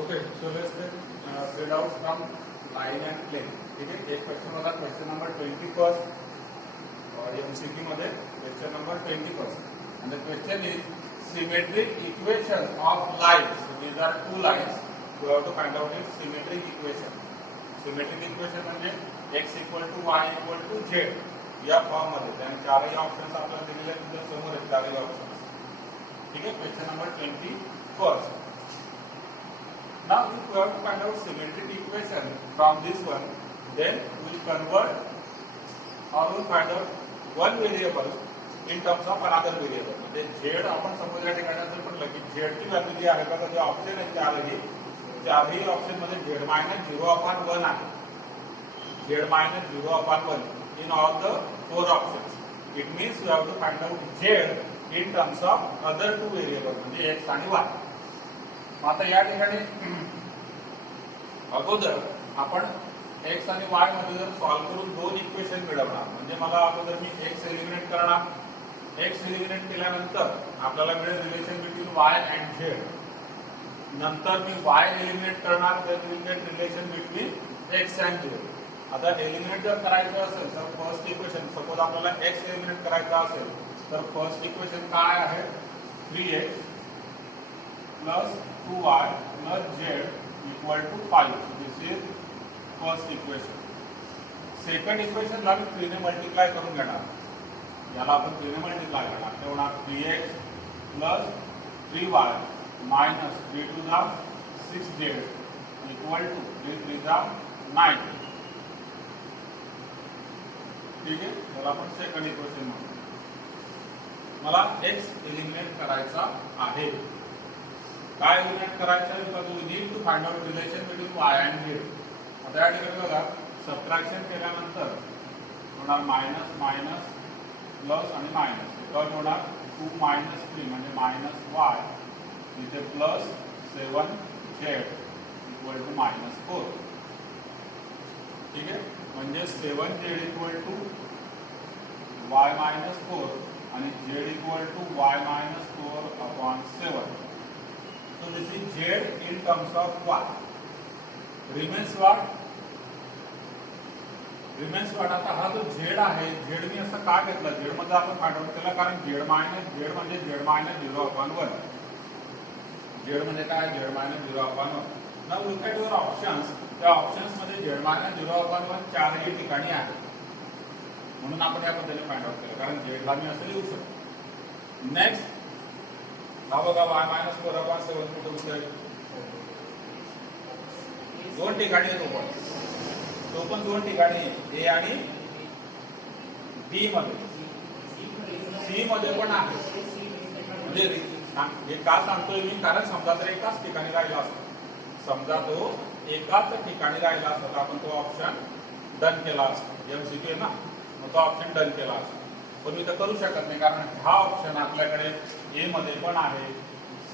Okay, so let's read out from line and plane. ठीक है, एक क्वेश्चन होता क्वेश्चन नंबर 21 और एमसीक्यू मध्ये question number 21 and the question is symmetric equation of lines. So these are two lines. You have to find out its symmetric equation. Symmetric equation म्हणजे x equal to y equal to z या form मध्ये त्याने चारही options आपल्याला दिलेले आहेत तुझ्या समोर आहेत चारही ऑप्शन्स. ठीक है, question number 21. Now if we have to find out symmetric equation from this one, then we will convert or we will find out one variable in terms of another variable. म्हणजे z आपण समोर या ठिकाणी जर म्हटलं की z ची value जी आहे बघा, जे ऑप्शन आहे चारही ऑप्शन मध्ये z मायनस 0/1 आहे. z minus 0/1 in all the four options. It means you have to find out z in terms of other two variables म्हणजे x आणि y. आता या ठिकाणी अगोदर आपण x आणि y मध्ये जर सॉल्व करून दोन इक्वेशन मिळवणार म्हणजे मला अगोदर मी x एलिमिनेट करणार. x एलिमिनेट केल्यानंतर आपल्याला मिळेल relation between y and z. नंतर मी y एलिमिनेट करणार तर will get relation between x and z. आता एलिमिनेट जर करायचं असेल तर फर्स्ट इक्वेशन सपोज आपल्याला x एलिमिनेट करायचा असेल तर फर्स्ट इक्वेशन काय आहे 3x plus 2y plus z equal to 5. So this is first equation. Second equation ला मी 3 ने मल्टिप्लाय करून घेणार. याला आपण 3 ने मल्टिप्लाय करणार. ते होणार 3x plus 3y minus 3 to the 6z equal to 3 3 the 9. ठीक आहे, याला आपण सेकंड इक्वेशन म्हणू. मला x एलिमिनेट करायचा आहे. काय एलिमिनेट करायचं आहे तर we need to find out relation between y and z. आता या ठिकाणी बघा सबट्रॅक्शन केल्यानंतर होणार मायनस मायनस प्लस आणि मायनस तर होणार 2 मायनस 3 म्हणजे मायनस y इथे plus 7z equal to minus 4. ठीक आहे, म्हणजे 7z equal to y minus 4 आणि z equal to y minus 4/7. So this is z in terms of y. Remains what? Remains what? आता हा जो z आहे z मी असं का घेतला z मध्ये आपण फाइंड आउट केला कारण z मायनस z म्हणजे z मायनस 0/1. z म्हणजे काय z minus 0/1. Now look at your options. त्या ऑप्शन्स मध्ये z मायनस 0/1 चारही ठिकाणी आहे म्हणून आपण या पद्धतीने फाइंड आउट केलं कारण z ला मी असं लिहू शकतो. नेक्स्ट हा बघा y मायनस 4/7 कुठे उचलेल दोन ठिकाणी येतो तो पण दोन ठिकाणी a आणि b मध्ये c मध्ये पण आहे. म्हणजे हे का सांगतोय मी कारण समजा तर एकाच ठिकाणी राहिला असतो समजा तो एकाच ठिकाणी राहिला असता आपण तो ऑप्शन डन केला असता एमसीक्यू ना मग तो ऑप्शन डन केला असता पण मी तर करू शकत नाही कारण हा ऑप्शन आपल्याकडे ए मध्ये पण आहे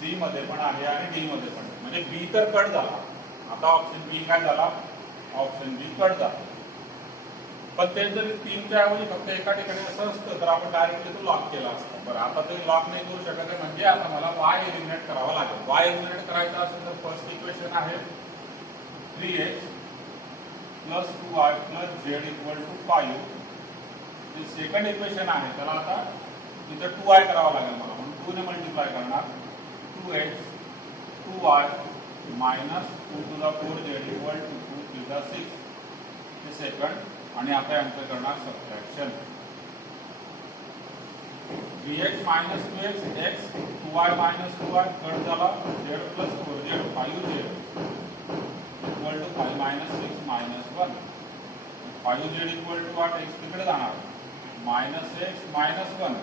सी मध्ये पण आहे आणि डी मध्ये पण आहे म्हणजे बी तर कट झाला. आता ऑप्शन बी काय झाला ऑप्शन बी कट झाला. पण ते जर 3च्या ऐवजी फक्त एका ठिकाणी असं असतं तर आपण डायरेक्टली तो लॉक केला असता. बरं आता ते लॉक नाही करू शकत आहे म्हणजे आता मला y एलिमिनेट करावा लागेल. y एलिमिनेट करायचा असेल तर फर्स्ट इक्वेशन आहे 3x plus 2y plus z equal to 5. जे सेकंड इक्वेशन आहे त्याला आता इथे 2y करावा लागेल मला म्हणून 2 ने मल्टिप्लाय करणार 2x 2y minus 2 to the 4z equal to 2 to the 6 हे सेकंड आणि आता यांचं करणार subtraction 3x minus 2x x 2y minus 2y cut झाला z plus 4z 5z equal to 5 minus 6 minus 1 5z equal to what x तिकडे जाणार minus x minus 1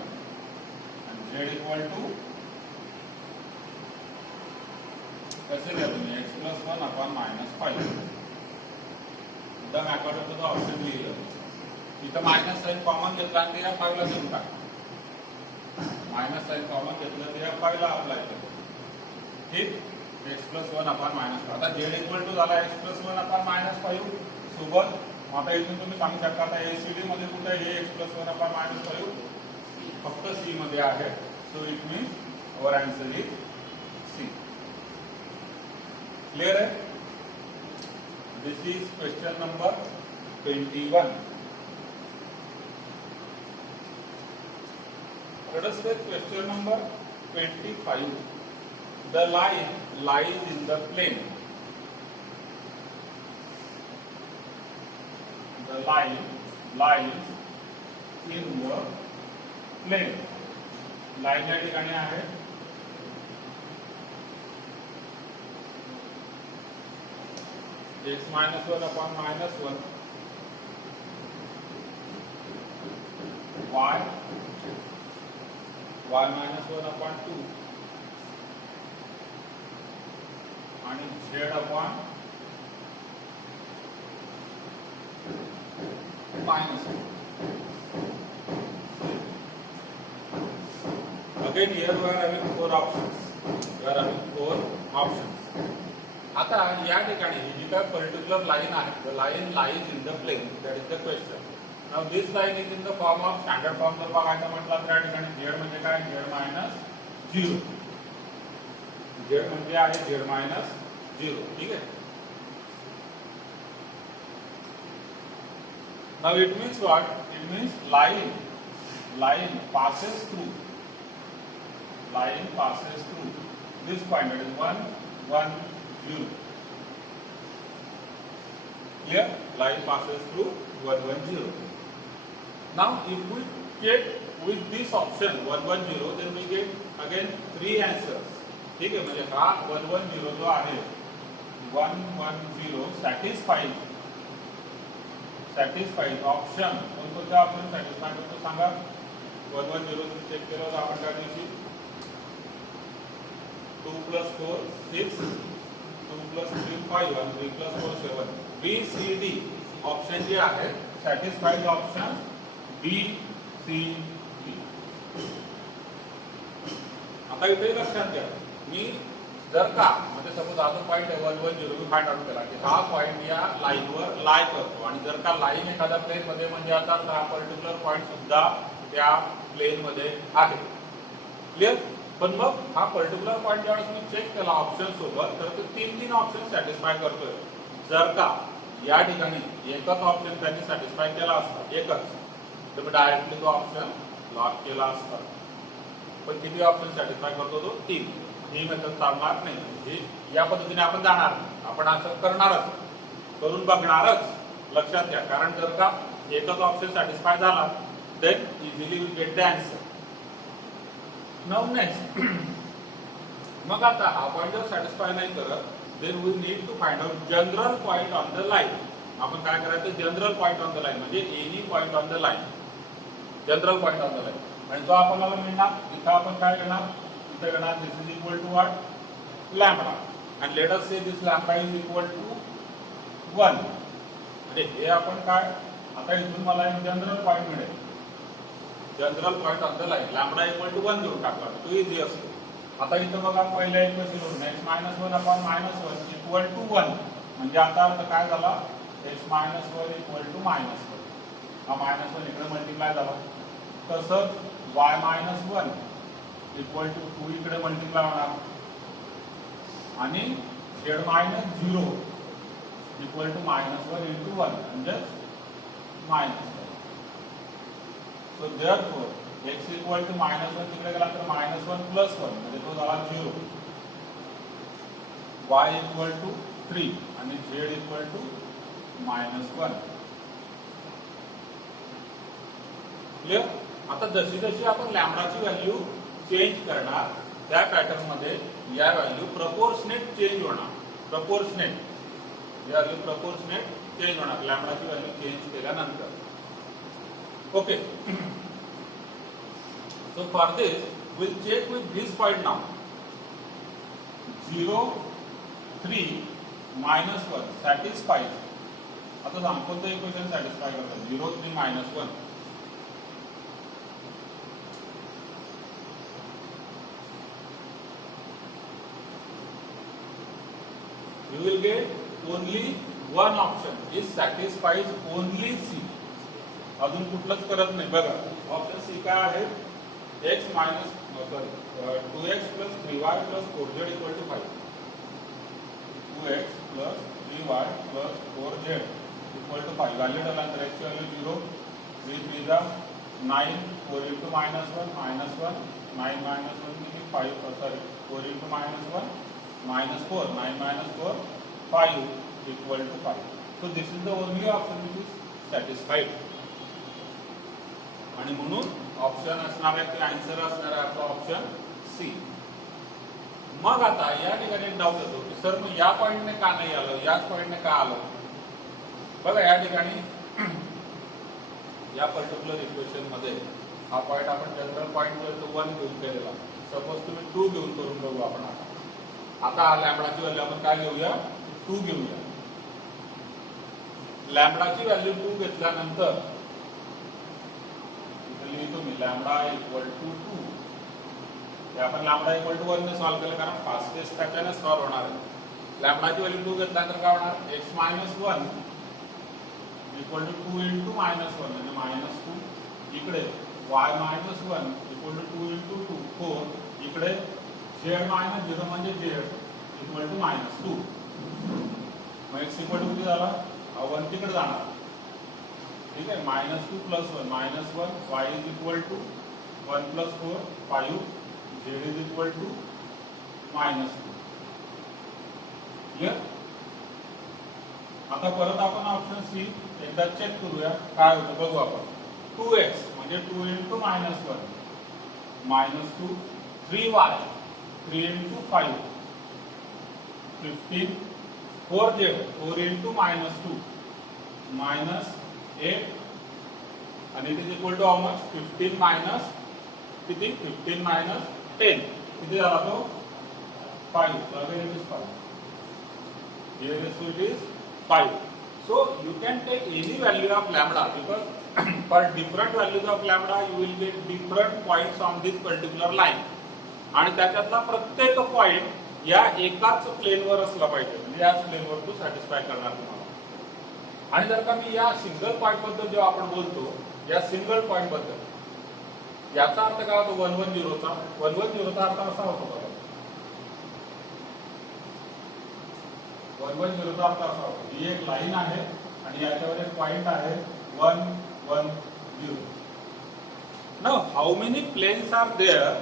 and z equal to कसे घ्या तुम्ही x plus 1 upon minus 5 एकदम according to the option लिहिलं. इथं minus sign common घेतला आणि ते या 5 ला देऊन टाक मायनस साइन कॉमन घेतलं ते या 5 ला अप्लाय केलं. ठीक x plus 1 upon minus 5 आता z equal to झाला x plus 1 upon minus 5 सोबत आता इथून तुम्ही सांगू शकता आता एसीडी मध्ये कुठे आहे x plus 1 upon minus 5 फक्त सी मध्ये आहे. So it means our answer is C. Clear है? This is question number 21. Let us take question number 25. The line lies in the plane. The line lies in the plane. Line या ठिकाणी आहे x minus 1 upon minus 1 y minus 1 upon 2 आणि z upon minus 1. Again here we are having 4 options. We are having 4 options. आता या ठिकाणी जी काय particular line आहे, the line lies in the plane. That is the question. Now this line is in the form of standard form. जर बघायचं म्हटलं तर या ठिकाणी z म्हणजे काय, z minus 0. z म्हणजे आहे z minus 0. ठीक आहे. Now it means what? It means line passes through this point, that is 1 1 0. Here line passes through 1 1 0. Now if we check with this option 1 1 0, then we get again 3 answers. ठीक आहे, म्हणजे हा 1 1 0 जो आहे 1 1 0 satisfies option. कोणकोणत्या option satisfy करतो सांगा? 1 1 0 check केलं होतं आपण त्या दिवशी. 2 plus 4 6, 2 plus 3 5 आणि 3 plus 4 7. B C D option जे आहे satisfied option B C D. आता इथे लक्षात घ्या, मी जर का म्हणजे सपोज हा जो पॉईंट आहे 1 1 0 मी फाइंड आउट केला की हा पॉईंट या लाईनवर लाय करतो आणि जर का लाईन एखाद्या प्लेन मध्ये म्हणजे आता हा पर्टिक्युलर पॉईंट सुद्धा त्या प्लेन मध्ये आहे. क्लिअर? पण मग हा पर्टिक्युलर पॉईंट ज्यावेळेस मी चेक केला ऑप्शन सोबत तर ते 3 ऑप्शन सॅटिस्फाय करतोय. जर का या ठिकाणी एकच ऑप्शन त्यांनी सॅटिस्फाय केला असता, एकच, तर मी डायरेक्टली तो ऑप्शन लॉक केला असता. पण किती ऑप्शन सॅटिस्फाय करतो तो? 3. ही मेथड चालणार नाही. हे या पद्धतीने आपण जाणार, आपण असं करणारच, करून बघणारच. लक्षात घ्या, कारण जर का एकच ऑप्शन सॅटिस्फाय झाला then easily we get the answer. Now next, मग आता हा पॉईंट जर सॅटिस्फाय नाही करत then we need to find out general point on the line. आपण काय करायचं? General point on the line म्हणजे any point on the line, general point on the line. आणि तो आपल्याला मिळणार, इथं आपण काय करणार? इथे करणार this is equal to what? Lambda. and let us say this lambda is equal to 1. म्हणजे हे आपण काय, आता इथून मला एक जनरल पॉईंट मिळेल, general point on the line lambda equal to 1 देऊन टाकला तो इझी असतो. आता इथं बघा पहिल्या इक्वेशन वरून x minus 1 upon minus 1 equal to 1. म्हणजे आता अर्थ काय झाला? x minus 1 equal to minus 1. हा minus 1 इकडे मल्टिप्लाय झाला. तसंच y minus 1 equal to 2 इकडे मल्टिप्लाय होणार आणि z minus 0 equal to minus 1 into 1 म्हणजे minus 1. So therefore x equal to minus 1 तिकडे गेला तर minus 1 plus 1 म्हणजे तो झाला 0. y equal to 3 आणि z equal to minus 1. Clear? आता जशी जशी आपण लॅम्बडाची व्हॅल्यू चेंज करणार त्या पॅटर्न मध्ये या व्हॅल्यू प्रपोर्शनेट चेंज होणार. प्रपोर्शनेट या व्हॅल्यू प्रपोर्शनेट चेंज होणार लॅम्बडाची व्हॅल्यू चेंज केल्यानंतर. Okay, so for this we'll check with this point now. 0 3 minus 1 satisfies. आता सांग कोणतं इक्वेशन सॅटिस्फाय करतं? 0 3 minus 1. You will get only one option is satisfies only C. अजून कुठलंच करत नाही. बघा ऑप्शन सी काय आहे? x minus 2x plus 3y plus 4z equal to 5. 2x plus 3y plus 4z equal to 5. Value टाकल्यानंतर x ची value 0, 3 3 जा 9, 4 into -1 -1, 9 minus 1 किती 5, sorry 4 into -1 -4, 9 minus 4 5 equal to 5. So this is the only option which is satisfied. आणि म्हणून option असणार आहे की answer असणार आहे आपला ऑप्शन सी. मग आता या ठिकाणी एक डाऊट येतो की सर मग या पॉइंटने का नाही आलं, याच पॉइंटने का आलं. बघा या ठिकाणी या पर्टिक्युलर इक्वेशन मध्ये हा पॉइंट आपण जनरल पॉइंट 1 घेऊन केलेला. सपोज तुम्ही 2 घेऊन करून बघू आपण. आता लॅम्बडाची व्हॅल्यू आपण काय घेऊया, 2 घेऊया. लॅम्बडाची व्हॅल्यू 2 घेतल्यानंतर इथे लिहितो मी लॅम्बडा इक्वल टू 2. हे आपण लॅम्बडा इक्वल टू 1 ने सॉल्व्ह केलं कारण फास्टेस्ट त्याच्याने सॉल्व्ह होणार आहे. लॅम्बडाची व्हॅल्यू 2 घेतल्यानंतर काय होणार, x - 1 इक्वल टू 2 into -1 म्हणजे -2. इकडे y - 1 इक्वल टू 2 into 2 4. इकडे z - 0 म्हणजे z इक्वल टू -2. मग x इक्वल टू किती झाला, 1 तिकडे जाणार. ठीक आहे, -2 plus 1 -1, y is equal to 1 plus 4 5, z is equal to -2. Clear. आता परत आपण ऑप्शन सी एकदा चेक करूया काय होतं बघू आपण. 2x म्हणजे 2 into -1 -2, 3y 3 into 5 15, 4z 4 into -2 -8 आणि it is equal to how much 15 minus किती 15 मायनस 10 किती झाला तो 5. So again it is 5. Here also it is 5. So you can take any value of lambda because for different values of lambda you will get different points on this particular line. आणि त्याच्यातला प्रत्येक point या एकाच प्लेनवर असला पाहिजे म्हणजे याच प्लेनवर तो सॅटिस्फाय करणार तुम्हाला. आणि जर का मी या सिंगल पॉइंट बद्दल जेव्हा आपण बोलतो या सिंगल पॉइंट बद्दल याचा अर्थ काय होतो 110 चा 110 चा अर्थ असा होतो बघा 110 चा अर्थ असा होतो ही एक लाईन आहे आणि याच्यावर एक पॉइंट आहे 110. Now how many planes are there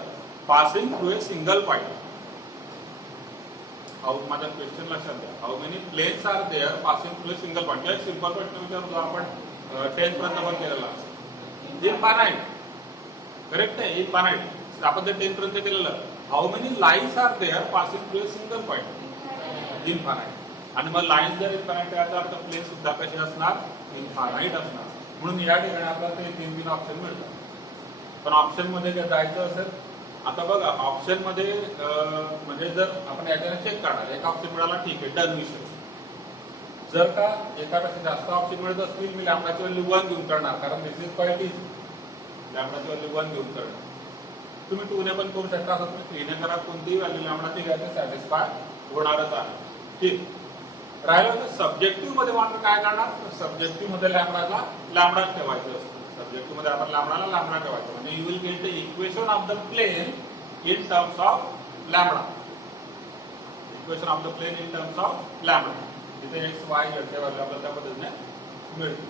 passing through a single point. माझ्या क्वेश्चन लक्षात घ्या. How many planes are there passing through a single point. एक सिंपल प्रश्न विचारतो आपण 10 पर्यंत पण केलेला इनफायनाइट. करेक्ट आहे इनफायनाइट आपण ते 10 पर्यंत केलेलं. How many lines are there passing through a single point infinite. आणि मग लाईन जर इनफायनाइट याचा अर्थ प्लेन सुद्धा कसे असणार इनफायनाइट असणार. म्हणून या ठिकाणी आपल्याला ते 3 ऑप्शन मिळतात. पण ऑप्शन मध्ये काय जायचं असेल आता बघा ऑप्शन मध्ये म्हणजे जर आपण याच्याने चेक करणार एक ऑप्शन मिळाला ठीक आहे डन विषय. जर का एकापेक्षा जास्त ऑप्शन मिळत असतील मी लॅम्बडाची व्हॅल्यू 1 घेऊन करणार कारण दिस इज क्वाइट इझी. लॅम्बडाची व्हॅल्यू 1 घेऊन करणार. तुम्ही 2 ने पण करू शकता असं तुम्ही 3 ने करा कोणतीही व्हॅल्यू लॅम्बडाची घ्यायचं सॅटिस्फाय होणारच आहे. ठीक. राहिलं सब्जेक्टिव्ह मध्ये मात्र काय करणार सब्जेक्टिव्ह मध्ये लॅम्बडाला लॅम्बडाच ठेवायचं असतं. सब्जेक्टिव्ह मध्ये आपण लॅम्बडाला लॅम्बडा ठेवायचं म्हणजे you will get the equation of the plane in terms of lambda. Equation of the plane in terms of lambda. इथे एक्स वाय झेड च्या व्हॅल्यू आपल्याला त्या पद्धतीने मिळते.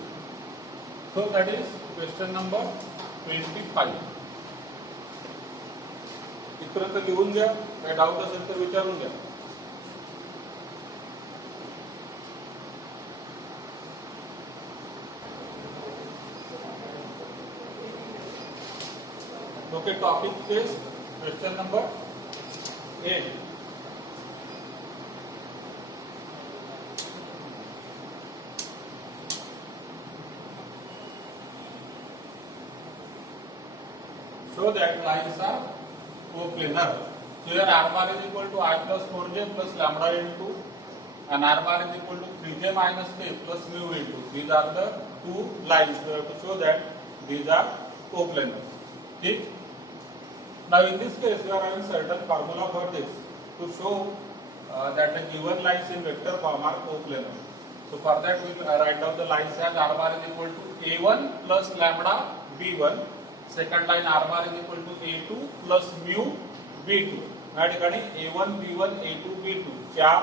So that is question number 25. इथपर्यंत लिहून घ्या. काही डाऊट असेल तर विचारून घ्या. Okay, topic is question number 8. So that lines are coplanar. So here r bar is equal to I plus 4j plus lambda into and r bar is equal to 3j minus k plus mu into. These are the two lines. We have to show that these are coplanar. Okay. Now in this case we are having certain formula for this to show that the given lines in vector form are coplanar. So for that we will write down the lines as r bar is equal to a1 plus lambda b1. Second line r bar is equal to a2 plus mu b2. या ठिकाणी a1 b1 a2 b2 चार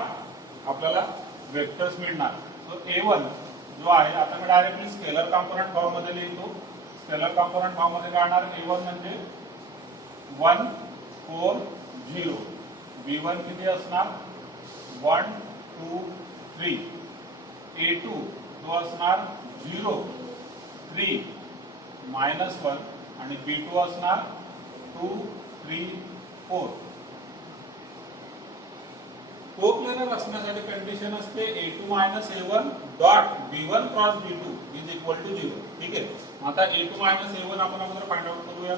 आपल्याला vectors मिळणार. So A1 जो आहे, आता मी directly scalar component form मध्ये लिहितो. स्केलर कॉम्पोनंट फॉर्म मध्ये काढणार A1 म्हणजे 1 4 0. B1 किती असणार 1 2 3. A2 जो असणार 0 3 -1 आणि B2 असणार 2 3 4. कोप्लेनर असण्यासाठी कंडिशन असते A2 A1 dot B1 cross B2 is equal to 0. ठीक आहे. आता A2 A1 आपण अगोदर फाइंड आउट करूया.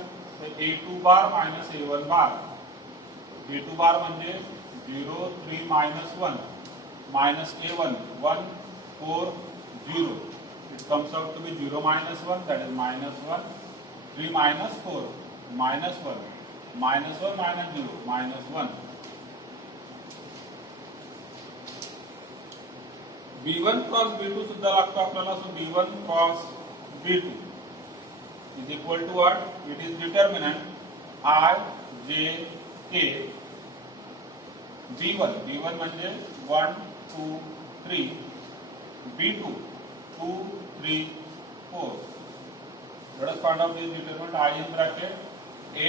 A2 बार A1 बार. A2 बार म्हणजे 0 3 -1 A1 1 4 0. It comes out to be 0 -1, that is -1 3 -4 -1 -1 -0 -1. B1 cross B2 सुद्धा लागतो आपल्याला. So B1 cross B2 is equal to what? It is determinant I J K. B1 म्हणजे 1 2 3. B2 2 3 4. Let us find out this determinant I in bracket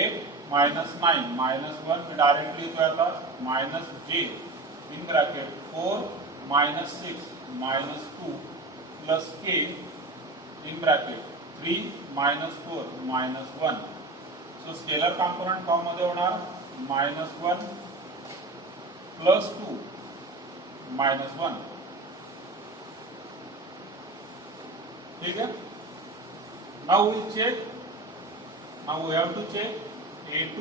8 -9 -1 me directly लिहितो आता -j in bracket 4 -6 -2 plus k in bracket 3 -4 -1. So scalar component form मध्ये होणार -1 plus 2 -1. ठीक है. Now we check. Now we have to check A2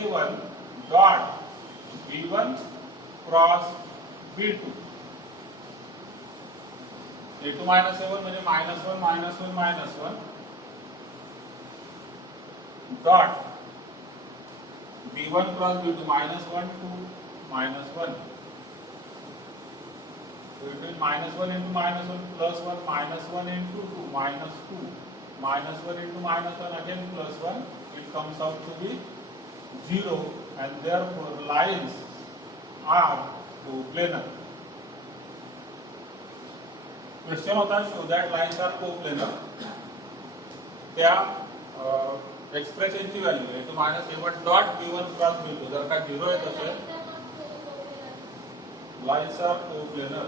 A1 dot B1 cross B2. A2 A1 म्हणजे -1 -1 dot B1 cross B2 -1 2 -1. So it will -1 into -1 plus 1 -1 into 2 -2 -1 into -1 again plus 1. It comes out to be 0 and therefore lines are coplanar. Question होता show that lines are coplanar. त्या एक्सप्रेशनची value A2 A1 dot B1 cross B2 जर का 0 येत असेल lines are coplanar.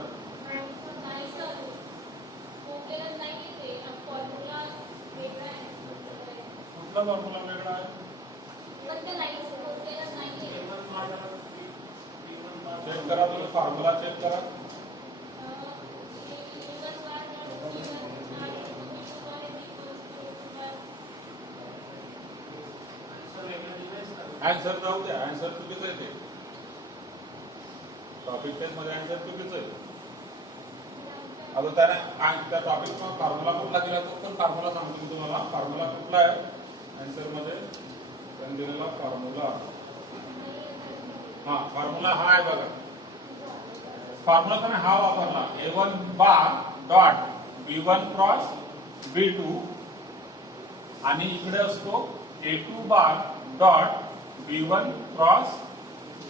कुठला formula वेगळा आहे? चेक करा, तुम्ही फॉर्म्युला चेक करा. आन्सर जाऊ द्या, आन्सर चुकीचं आहे. ते टॉपिक टेस्ट मध्ये आन्सर चुकीचं आहे. आता त्या टॉपिक मध्ये फॉर्म्युला कुठला दिला तो पण फॉर्म्युला सांगतो मी तुम्हाला. फॉर्म्युला कुठला आहे आन्सर मध्ये त्यांनी दिलेला फॉर्म्युला. हा फॉर्म्युला हा आहे बघा. फॉर्म्युला त्याने हा वापरला A1 बार डॉट B1 क्रॉस B2 आणि इकडे असतो A2 बार डॉट B1 क्रॉस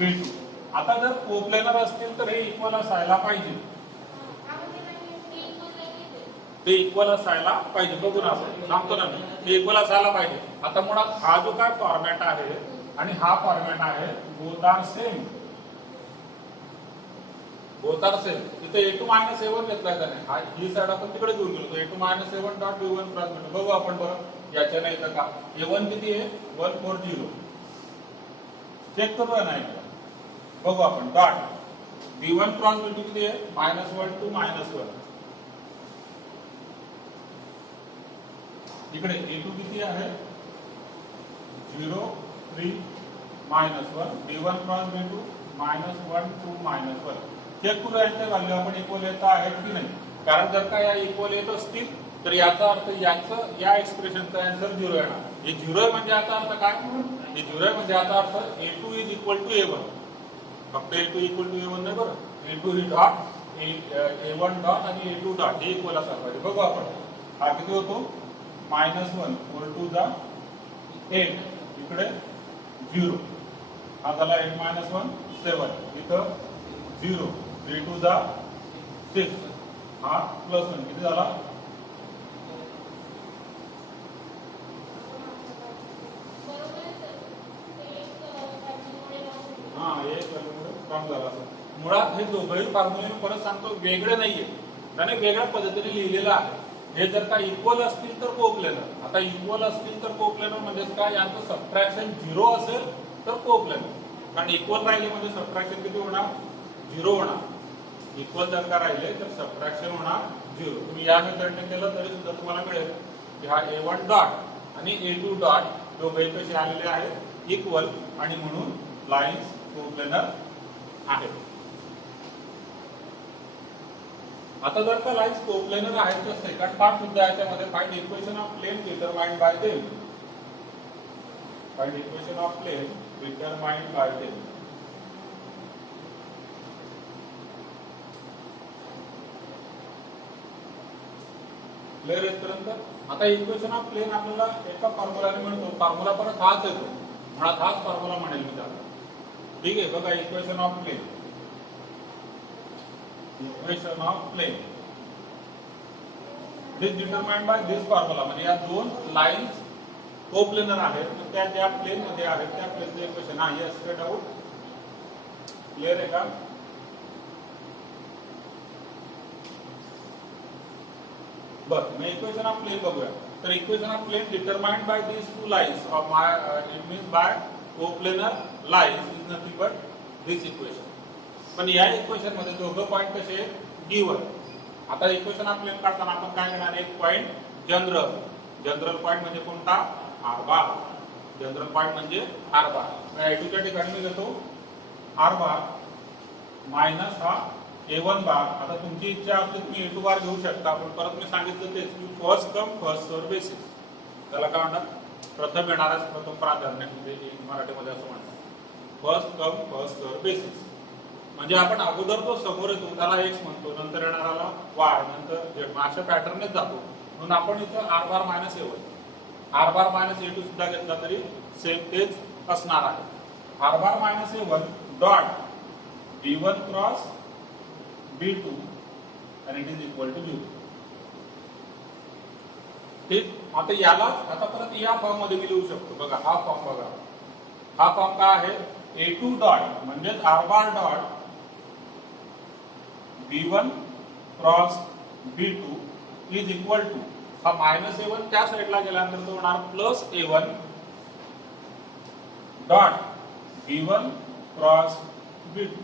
B2. आता जर कोप्लेनर असतील तर हे इक्वल असायला पाहिजे. ते इक्वल असायला पाहिजे. बघू ना आपण सांगतो ना मी, ते इक्वल असायला पाहिजे. आता मुळात हा जो काय फॉर्मॅट आहे आणि हा फॉर्मॅट आहे both are same. Both are same. इथे A2 A1 घेतलाय त्याने. हा ही साइड आपण तिकडे घेऊन गेलो. A2 A1 dot B1 cross B2. बघू आपण बरं याच्याने येतं का. A1 किती आहे 140. चेक करूया ना एकदा. बघू आपण डॉट B1 क्रॉस B2 किती आहे -1 to -1. इकडे A2 किती आहे 0 3 -1. B1 cross B2 -1 to -1. Check करू यांच्या व्हॅल्यू आपण इक्वल येत आहेत की नाही. कारण जर का या इक्वल येत असतील तर याचा अर्थ याचं या एक्सप्रेशनचा आन्सर 0 येणार. हे 0 आहे म्हणजे याचा अर्थ काय. हे 0 आहे म्हणजे याचा अर्थ A2 is equal to A1. फक्त A2 इक्वल टू A1 नाही बरं. A2 ही डॉट A1 डॉट आणि A2 डॉट हे इक्वल असायला पाहिजे. बघू आपण हा किती होतो -1 4 2 जा 8 इकडे 0. हा झाला 8 -1 7. इथं 0 3 टू द 6 हा प्लस 1 किती झाला हा एक काम झाला मुळात हे दोघंही फॉर्म्युले मी परत सांगतो वेगळे नाहीये त्याने वेगळ्या पद्धतीने लिहिलेलं आहे हे जर का इक्वल असतील तर कोप्लेनर आता इक्वल असतील तर कोप्लेनर म्हणजे काय यांचं सबट्रॅक्शन 0 असेल तर कोप्लेनर कारण इक्वल राहिले म्हणजे सबट्रॅक्शन किती होणार 0 होणार इक्वल जर का राहिले तर सबट्रॅक्शन होणार 0 तुम्ही या मेथडने केलं तरी सुद्धा तुम्हाला मिळेल की हा A1 डॉट आणि A2 डॉट दोघे कसे आलेले आहेत इक्वल आणि म्हणून लाईन्स कोप्लेनर आहेत आता जर का लाईन्स कोप्लेनर आहेत तर सेकंड पार्ट सुद्धा याच्यामध्ये find equation of plane determined by them find equation of plane determined by them clear येतपर्यंत आता इक्वेशन ऑफ प्लेन आपल्याला एका फॉर्म्युलाने मिळतो फॉर्म्युला परत हाच येतो मुळात हाच फॉर्म्युला म्हणेल मी त्याला ठीक आहे बघा equation of plane equation of plane this determined by this formula म्हणजे या दोन लाईन्स कोप्लेनर आहेत त्या ज्या प्लेन मध्ये आहेत त्या प्लेनचे इक्वेशन हा यस स्ट्रेट आउट क्लियर आहे का बस मी इक्वेशन ऑफ प्लेन बघूया तर equation of plane determined by this two lines of my it means by coplanar lines is nothing but this equation पण या इक्वेशन मध्ये दोघं पॉइंट कसे गिवन आता इक्वेशन ऑफ प्लेन काढताना आपण काय घेणार एक पॉइंट जनरल पॉइंट म्हणजे कोणता आर बार जनरल पॉइंट म्हणजे आर बार A2 च्या ठिकाणी मी घेतो आर बार मायनस हा A1 बार आता तुमची इच्छा असली तुम्ही A2 बार घेऊ शकता पण परत मी सांगितलं तेच की first come first serve basis त्याला काय म्हणतात प्रथम येणाराच प्रथम प्राधान्य म्हणजे मराठीमध्ये असं म्हणतात first come first serve basis म्हणजे आपण अगोदर तो समोर येतो त्याला x म्हणतो नंतर येणाराला y नंतर z अशा पॅटर्ननेच जातो म्हणून आपण इथं r बार मायनस A1 r बार मायनस A2 सुद्धा घेतला तरी सेम तेच असणार आहे r bar minus A1 dot b1 cross b2 and it is equal to 0 ठीक आता याला आता परत या फॉर्म मध्ये मी लिहू शकतो बघा हा फॉर्म बघा हा फॉर्म काय आहे A2 डॉट म्हणजे r bar dot b1 cross b2 is equal to हा मायनस A1 त्या साइडला गेल्यानंतर तो होणार plus A1 dot b1 cross b2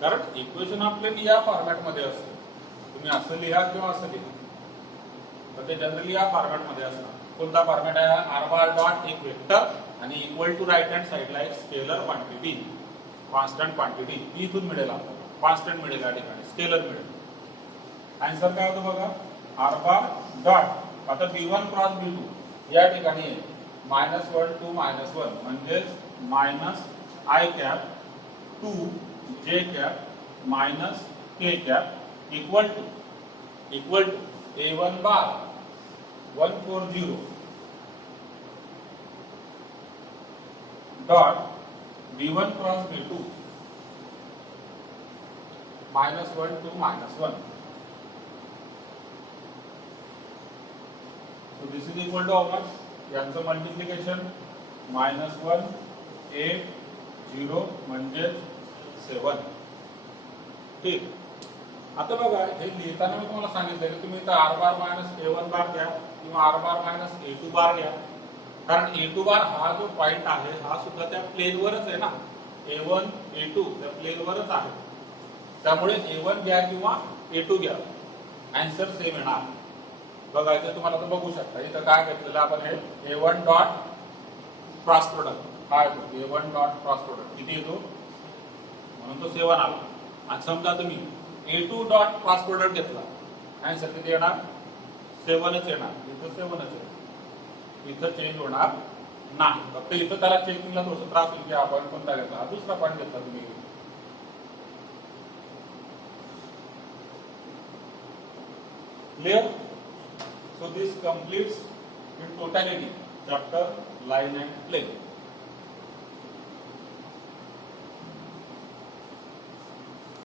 कारण इक्वेशन ऑफ प्लेन या फॉर्मॅट मध्ये असते तुम्ही असं लिहा किंवा असं लिहा तर ते जनरली या फॉर्मॅट मध्ये असणार कोणता फॉर्मॅट आहे आर बार डॉट एक वेक्टर आणि इक्वल टू राइट हँड साइडला एक स्केलर क्वांटिटी कॉन्स्टंट क्वांटिटी इथून मिळेल आपल्याला कॉन्स्टंट मिळेल या ठिकाणी स्केलर मिळेल आन्सर काय होतं बघा आर बार डॉट आता b1 क्रॉस b2 या ठिकाणी -1 टू -1 म्हणजे minus i cap to j cap minus k cap equal to A1 bar 140 dot b1 cross b2 -1 to -1 so this is equal to how much यांचं multiplication -1 8 0 म्हणजे 7 ठीक आता बघा हे लिहिताना मी तुम्हाला सांगितलं की तुम्ही इथं r बार मायनस A1 बार घ्या किंवा r बार मायनस A2 बार घ्या कारण A2 बार हा जो पॉइंट आहे हा सुद्धा त्या प्लेनवरच आहे ना A1 A2 त्या प्लेनवरच आहे त्यामुळे A1 घ्या किंवा A2 घ्या आन्सर सेम येणार बघा इथे तुम्हाला तर बघू शकता इथं काय घेतलेलं आपण हे A1 डॉट क्रॉस प्रोडक्ट काय येतो A1 डॉट क्रॉस प्रोडक्ट किती येतो म्हणून तो 7 आला आणि समजा तुम्ही A2 डॉट क्रॉस प्रोडक्ट घेतला आन्सर किती येणार 7च येणार इथं 7च आहे इथं चेंज होणार नाही फक्त इथं त्याला चेकिंगला थोडंसं त्रास होईल की आपण कोणता घेतला दुसरा पॉईंट घेतला तुम्ही clear so this completes in totality chapter line and plane